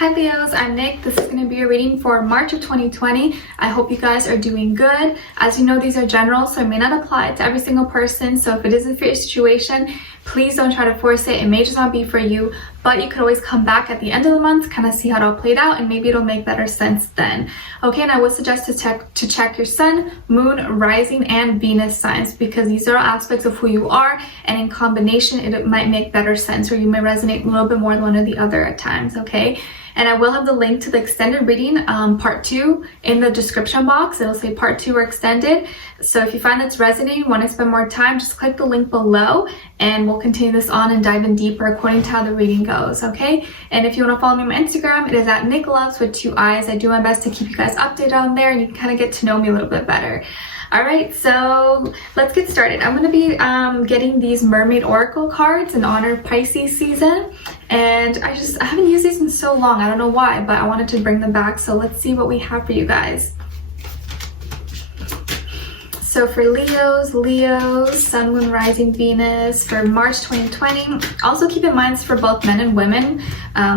Hi Leos, I'm Nick. This is going to be a reading for March of 2020. I hope you guys are doing good. As you know, these are general, so it may not apply to every single person. So if it isn't for your situation, please don't try to force it. It may just not be for you, but you could always come back at the end of the month, kind of see how it all played out, and maybe it'll make better sense then. Okay, and I would suggest to check your sun, moon, rising, and Venus signs, because these are aspects of who you are, and in combination, it might make better sense, or you may resonate a little bit more than one or the other at times, okay? And I will have the link to the extended reading, part 2, in the description box. It'll say part 2 or extended. So if you find that's resonating, want to spend more time, just click the link below and we'll continue this on and dive in deeper according to how the reading goes, okay? And if you want to follow me on my Instagram, it is at Nicloves with 2 eyes. I do my best to keep you guys updated on there and you can kind of get to know me a little bit better. All right, so let's get started. I'm going to be getting these Mermaid Oracle cards in honor of Pisces season. And I haven't used these in so long. I don't know why, but I wanted to bring them back. So let's see what we have for you guys. So for Leos, Sun, Moon, Rising, Venus for March 2020. Also keep in mind it's for both men and women.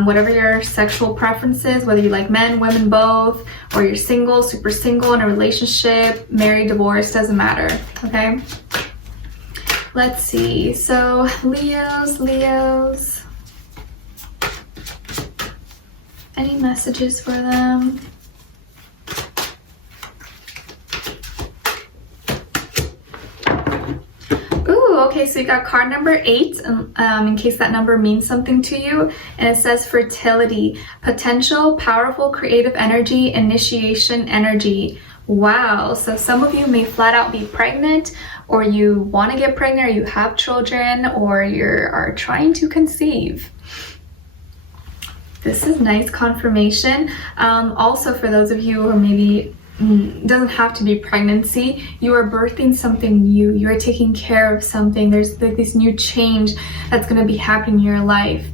Whatever your sexual preferences, whether you like men, women, both, or you're single, super single, in a relationship, married, divorced, doesn't matter, okay? Let's see. So Leos. Any messages for them? Okay, so you got card number 8, in case that number means something to you, and it says fertility, potential, powerful, creative energy, initiation energy. Wow, so some of you may flat out be pregnant, or you want to get pregnant, or you have children, or you are trying to conceive. This is nice confirmation. Also for those of you who are maybe doesn't have to be pregnancy, you are birthing something new, you are taking care of something, there's like this new change that's going to be happening in your life,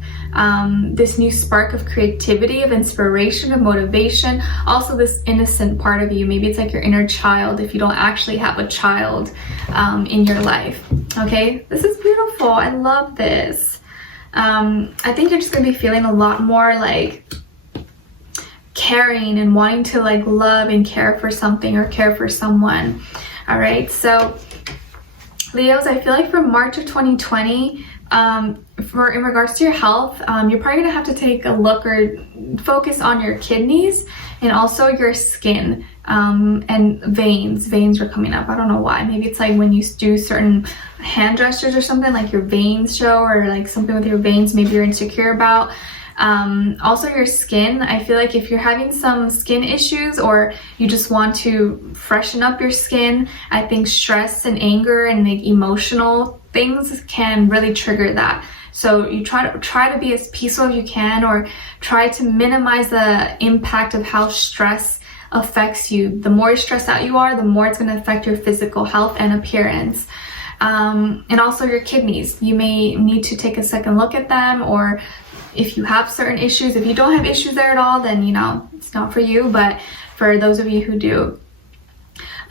this new spark of creativity, of inspiration, of motivation, also this innocent part of you. Maybe it's like your inner child if you don't actually have a child in your life. Okay, this is beautiful. I love this. I think you're just going to be feeling a lot more like caring and wanting to like love and care for something or care for someone. All right, so Leos, I feel like for March of 2020, for in regards to your health, you're probably gonna have to take a look or focus on your kidneys and also your skin, and veins are coming up. I don't know why. Maybe it's like when you do certain hand gestures or something, like your veins show, or like something with your veins maybe you're insecure about. Also your skin. I feel like if you're having some skin issues or you just want to freshen up your skin, I think stress and anger and like emotional things can really trigger that. So you try to be as peaceful as you can, or try to minimize the impact of how stress affects you. The more stressed out you are, the more it's going to affect your physical health and appearance. And also your kidneys. You may need to take a second look at them, or if you have certain issues. If you don't have issues there at all, then you know it's not for you, but for those of you who do.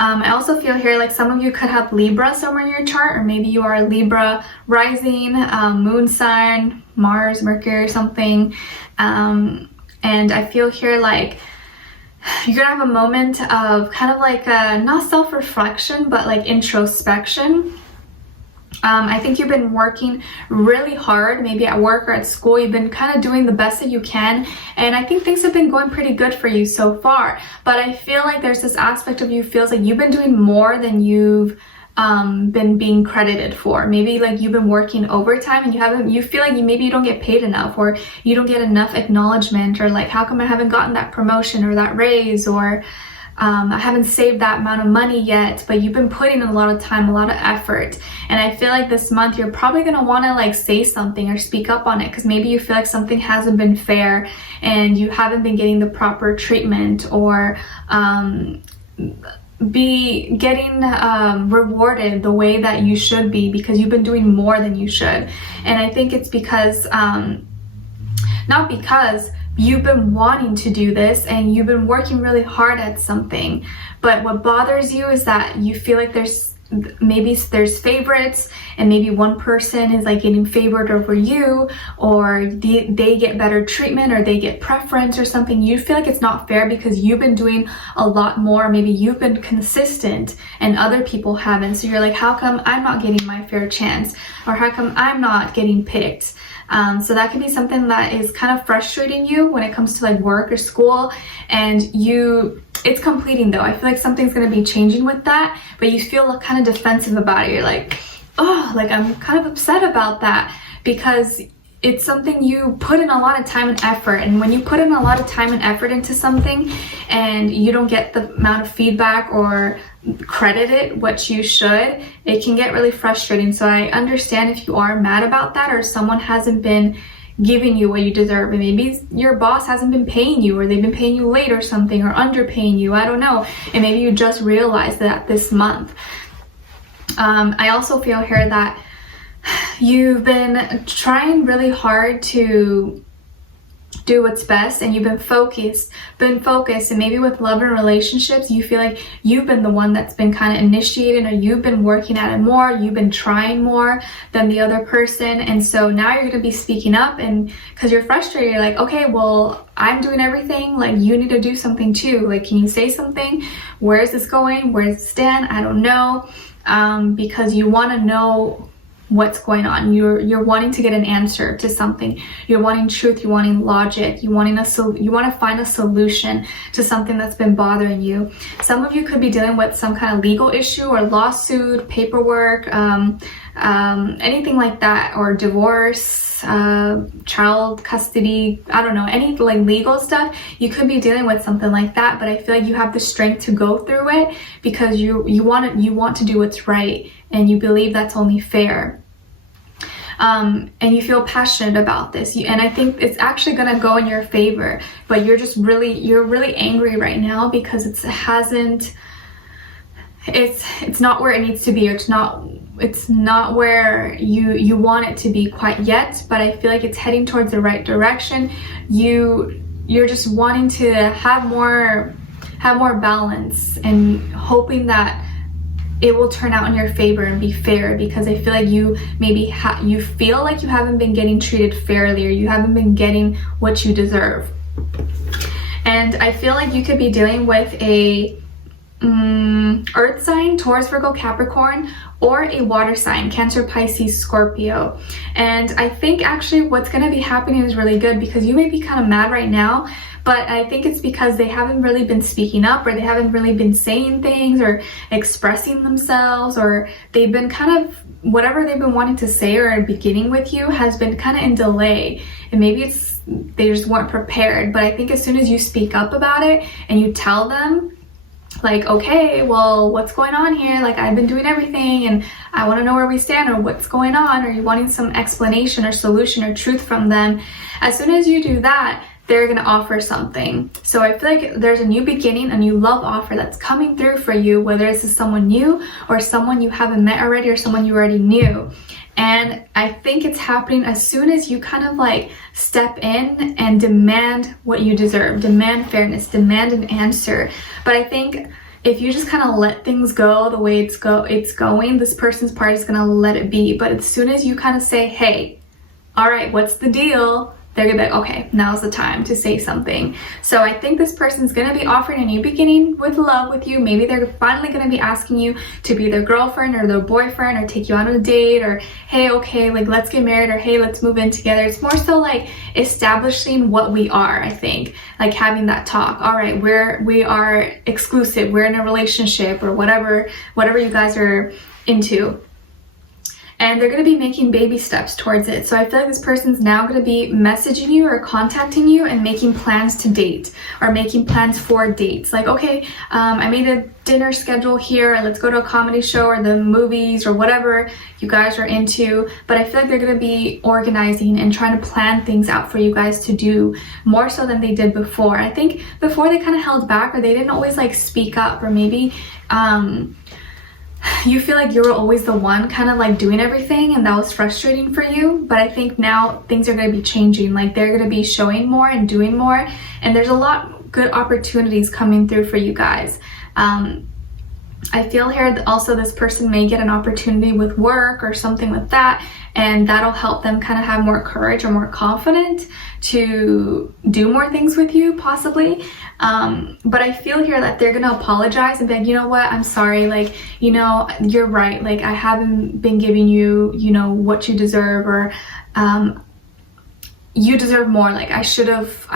I also feel here like some of you could have Libra somewhere in your chart, or maybe you are a Libra rising, moon sign, Mars, Mercury or something. And I feel here like you're gonna have a moment of kind of like not self-reflection, but like introspection. I think you've been working really hard, maybe at work or at school. You've been kind of doing the best that you can, and I think things have been going pretty good for you so far. But I feel like there's this aspect of you feels like you've been doing more than you've been being credited for. Maybe like you've been working overtime and you feel like maybe you don't get paid enough, or you don't get enough acknowledgement, or like how come I haven't gotten that promotion or that raise, or I haven't saved that amount of money yet. But you've been putting in a lot of time, a lot of effort, and I feel like this month you're probably going to want to like say something or speak up on it, because maybe you feel like something hasn't been fair and you haven't been getting the proper treatment, or be getting rewarded the way that you should be, because you've been doing more than you should. And I think it's because not because you've been wanting to do this and you've been working really hard at something, but what bothers you is that you feel like there's maybe there's favorites, and maybe one person is like getting favored over you, or they get better treatment, or they get preference or something. You feel like it's not fair because you've been doing a lot more. Maybe you've been consistent and other people haven't. So you're like, how come I'm not getting my fair chance? Or how come I'm not getting picked? So that can be something that is kind of frustrating you when it comes to like work or school, and it's completing though. I feel like something's going to be changing with that, but you feel kind of defensive about it. You're like, oh, like I'm kind of upset about that because it's something you put in a lot of time and effort. And when you put in a lot of time and effort into something and you don't get the amount of feedback or credit it what you should, it can get really frustrating. So I understand if you are mad about that, or someone hasn't been giving you what you deserve, and maybe your boss hasn't been paying you, or they've been paying you late or something, or underpaying you, I don't know, and maybe you just realized that this month. I also feel here that you've been trying really hard to do what's best, and you've been focused, and maybe with love and relationships, you feel like you've been the one that's been kind of initiated, or you've been working at it more, you've been trying more than the other person. And so now you're going to be speaking up, and because you're frustrated, you're like, okay, well, I'm doing everything, like you need to do something too. Like, can you say something? Where is this going? Where does it stand? I don't know. Because you want to know what's going on. You're wanting to get an answer to something. You're wanting truth. You're wanting logic. You want to find a solution to something that's been bothering you. Some of you could be dealing with some kind of legal issue or lawsuit, paperwork, anything like that, or divorce, child custody, I don't know, any like legal stuff. You could be dealing with something like that, but I feel like you have the strength to go through it because you want to do what's right, and you believe that's only fair. And you feel passionate about this, and I think it's actually going to go in your favor, but you're really angry right now because it's not where it needs to be, or it's not where you want it to be quite yet, but I feel like it's heading towards the right direction. You're just wanting to have more balance, and hoping that it will turn out in your favor and be fair, because I feel like you feel like you haven't been getting treated fairly, or you haven't been getting what you deserve. And I feel like you could be dealing with a earth sign, Taurus, Virgo, Capricorn, or a water sign, Cancer, Pisces, Scorpio. And I think actually what's going to be happening is really good, because you may be kind of mad right now, but I think it's because they haven't really been speaking up, or they haven't really been saying things or expressing themselves, or they've been kind of, whatever they've been wanting to say or beginning with you has been kind of in delay, and maybe they just weren't prepared. But I think as soon as you speak up about it and you tell them, like, okay, well, what's going on here? Like, I've been doing everything and I want to know where we stand, or what's going on, or you're wanting some explanation or solution or truth from them. As soon as you do that, they're going to offer something. So I feel like there's a new beginning, a new love offer that's coming through for you, whether this is someone new or someone you haven't met already or someone you already knew. And I think it's happening as soon as you kind of like step in and demand what you deserve, demand fairness, demand an answer. But I think if you just kind of let things go the way it's going, this person's part is going to let it be. But as soon as you kind of say, hey, all right, what's the deal? They're gonna be like, okay, now's the time to say something. So I think this person's gonna be offering a new beginning with love with you. Maybe they're finally gonna be asking you to be their girlfriend or their boyfriend, or take you out on a date, or hey, okay, like let's get married, or hey, let's move in together. It's more so like establishing what we are, I think, like having that talk. All right, we are exclusive, we're in a relationship, or whatever you guys are into. And they're going to be making baby steps towards it. So I feel like this person's now going to be messaging you or contacting you and making plans to date, or making plans for dates. Like, okay, I made a dinner schedule here, let's go to a comedy show or the movies or whatever you guys are into. But I feel like they're going to be organizing and trying to plan things out for you guys to do more so than they did before. I think before they kind of held back, or they didn't always like speak up, or maybe you feel like you were always the one kind of like doing everything, and that was frustrating for you. But I think now things are going to be changing. Like, they're going to be showing more and doing more, and there's a lot good opportunities coming through for you guys. I feel here that also this person may get an opportunity with work or something like that, and that'll help them kind of have more courage or more confidence to do more things with you, possibly. But I feel here that they're gonna apologize and be like, you know what, I'm sorry, like, you know, you're right, like I haven't been giving you, you know, what you deserve, or you deserve more, like I should have,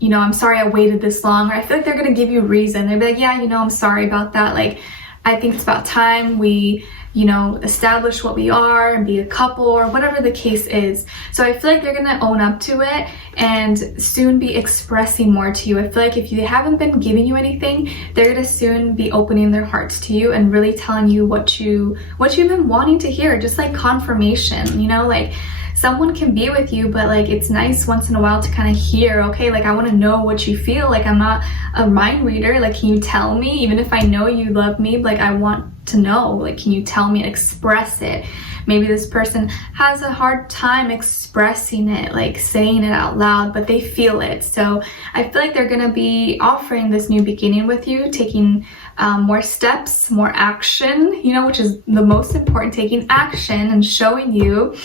you know, I'm sorry I waited this long. Or I feel like they're gonna give you a reason. They'll be like, yeah, you know, I'm sorry about that, like I think it's about time we, you know, establish what we are and be a couple, or whatever the case is. So I feel like they're gonna own up to it and soon be expressing more to you. I feel like if you haven't been giving you anything, they're gonna soon be opening their hearts to you and really telling you what you've been wanting to hear, just like confirmation, you know, like someone can be with you, but like it's nice once in a while to kind of hear, okay, like I want to know what you feel, like I'm not a mind reader, like can you tell me, even if I know you love me, like I want to know, like can you tell me, express it. Maybe this person has a hard time expressing it, like saying it out loud, but they feel it. So I feel like they're gonna be offering this new beginning with you, taking more steps, more action, you know, which is the most important, taking action and showing you,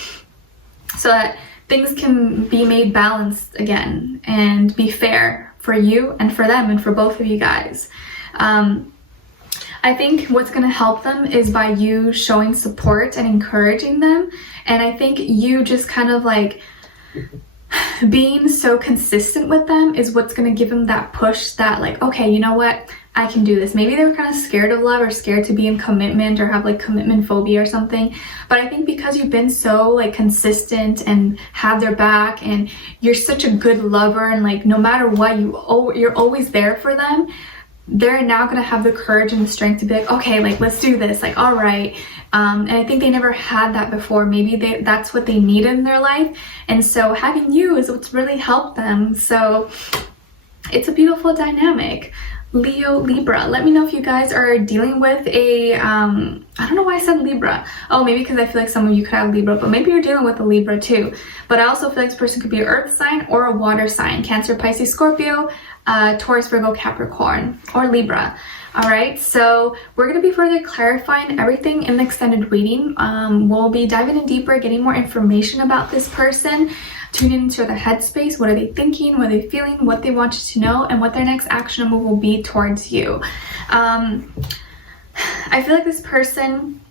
so that things can be made balanced again and be fair for you and for them and for both of you guys. I think what's going to help them is by you showing support and encouraging them. And I think you just kind of like being so consistent with them is what's going to give them that push that like, okay, you know what? I can do this. Maybe they were kind of scared of love or scared to be in commitment or have like commitment phobia or something. But I think because you've been so like consistent and have their back and you're such a good lover and like no matter what, you're always there for them, they're now going to have the courage and the strength to be like, okay, like let's do this, like all right. And I think they never had that before. Maybe that's what they needed in their life. And so having you is what's really helped them. So it's a beautiful dynamic. Leo, Libra, let me know if you guys are dealing with a I don't know why I said Libra. Oh, maybe because I feel like some of you could have Libra, but maybe you're dealing with a Libra too. But I also feel like this person could be an earth sign or a water sign: Cancer, Pisces, Scorpio, Taurus, Virgo, Capricorn, or Libra. All right, so we're going to be further clarifying everything in the extended reading. We'll be diving in deeper, getting more information about this person, tuning into their headspace. What are they thinking? What are they feeling? What they want you to know, and what their next action move will be towards you. I feel like this person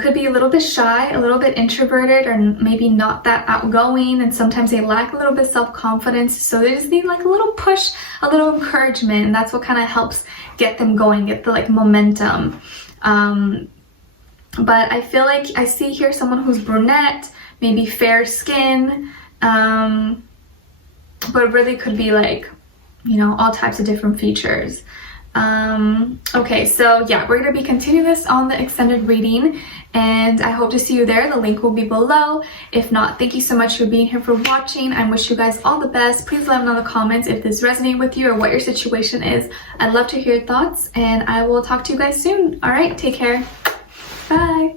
could be a little bit shy, a little bit introverted, or maybe not that outgoing, and sometimes they lack a little bit self-confidence, so they just need like a little push, a little encouragement, and that's what kind of helps get them going, get the like momentum. But I feel like I see here someone who's brunette, maybe fair skin, but really could be like, you know, all types of different features. Okay, so yeah, we're going to be continuing this on the extended reading, and I hope to see you there. The link will be below. If not, thank you so much for being here, for watching. I wish you guys all the best. Please let me know in the comments if this resonated with you or what your situation is. I'd love to hear your thoughts, and I will talk to you guys soon. All right, take care. Bye.